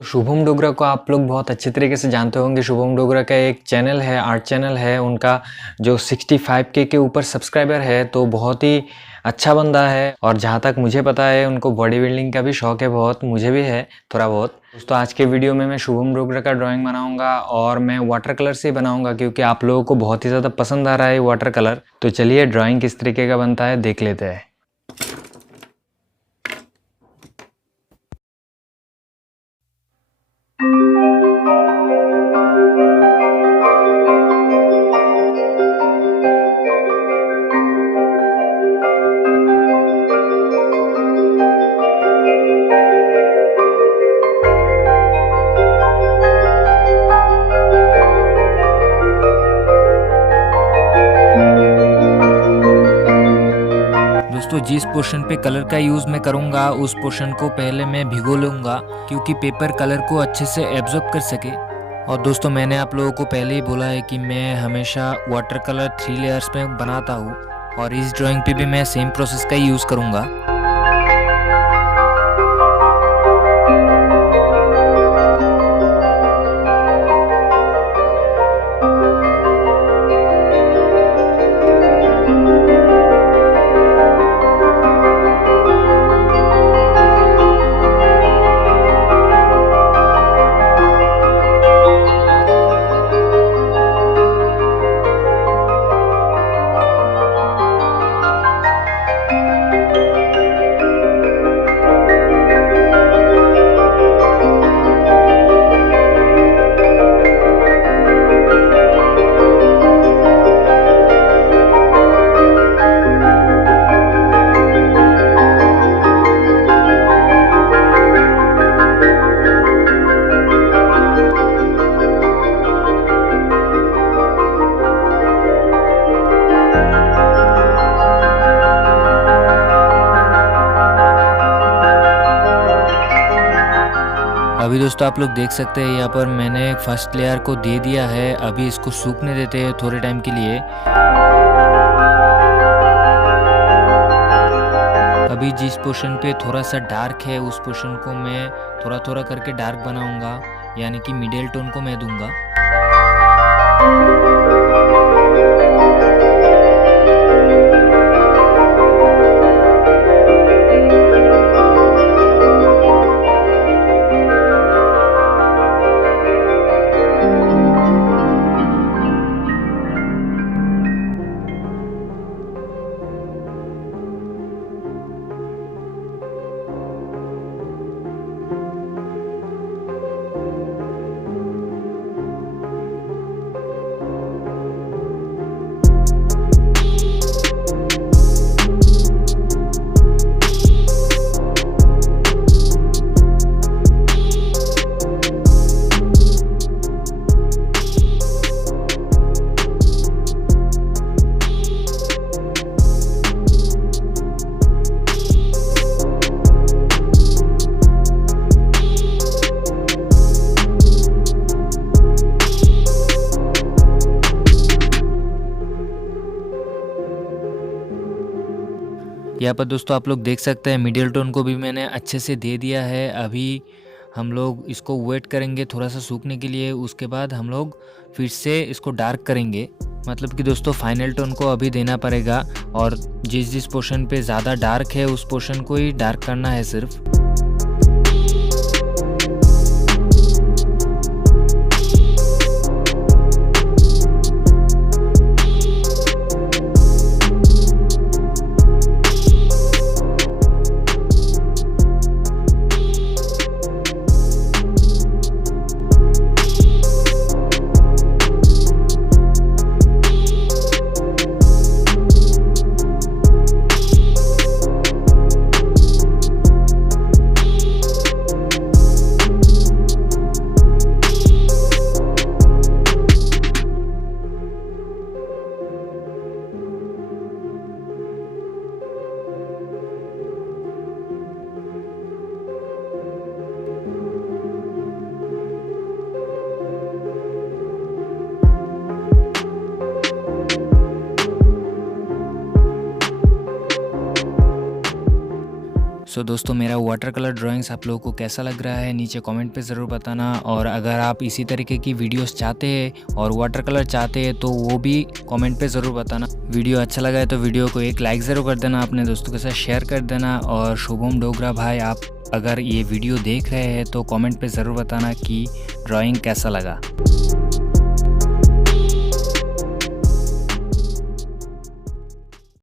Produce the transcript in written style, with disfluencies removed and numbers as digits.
शुभम डोगरा को आप लोग बहुत अच्छे तरीके से जानते होंगे। शुभम डोगरा का एक चैनल है, आर्ट चैनल है उनका, जो 65K के ऊपर सब्सक्राइबर है, तो बहुत ही अच्छा बंदा है। और जहाँ तक मुझे पता है उनको बॉडी बिल्डिंग का भी शौक है बहुत, मुझे भी है थोड़ा बहुत। दोस्तों आज के वीडियो में मैं शुभम डोगरा का ड्राइंग बनाऊंगा और मैं वाटर कलर से बनाऊंगा, क्योंकि आप लोगों को बहुत ही ज़्यादा पसंद आ रहा है वाटर कलर। तो चलिए ड्राइंग किस तरीके का बनता है देख लेते हैं। दोस्तों जिस पोर्शन पे कलर का यूज़ मैं करूँगा उस पोर्शन को पहले मैं भिगो लूँगा, क्योंकि पेपर कलर को अच्छे से एब्जॉर्ब कर सके। और दोस्तों मैंने आप लोगों को पहले ही बोला है कि मैं हमेशा वाटर कलर 3 लेयर्स में बनाता हूँ, और इस ड्राइंग पे भी मैं सेम प्रोसेस का ही यूज़ करूँगा। अभी दोस्तों आप लोग देख सकते हैं यहाँ पर मैंने फर्स्ट लेयर को दे दिया है। अभी इसको सूखने देते हैं थोड़े टाइम के लिए। अभी जिस पोर्शन पे थोड़ा सा डार्क है उस पोर्शन को मैं थोड़ा थोड़ा करके डार्क बनाऊंगा, यानी कि मिडिल टोन को मैं दूंगा। यहाँ पर दोस्तों आप लोग देख सकते हैं मिडिल टोन को भी मैंने अच्छे से दे दिया है। अभी हम लोग इसको वेट करेंगे थोड़ा सा सूखने के लिए, उसके बाद हम लोग फिर से इसको डार्क करेंगे। मतलब कि दोस्तों फाइनल टोन को अभी देना पड़ेगा, और जिस जिस पोर्शन पे ज़्यादा डार्क है उस पोर्शन को ही डार्क करना है सिर्फ। सो दोस्तों मेरा वाटर कलर ड्राइंग्स आप लोगों को कैसा लग रहा है नीचे कमेंट पे ज़रूर बताना। और अगर आप इसी तरीके की वीडियोस चाहते हैं और वाटर कलर चाहते हैं तो वो भी कमेंट पे ज़रूर बताना। वीडियो अच्छा लगा है तो वीडियो को एक लाइक ज़रूर कर देना, अपने दोस्तों के साथ शेयर कर देना। और शुभम डोगरा भाई, आप अगर ये वीडियो देख रहे हैं तो कमेंट पे ज़रूर बताना कि ड्राइंग कैसा लगा।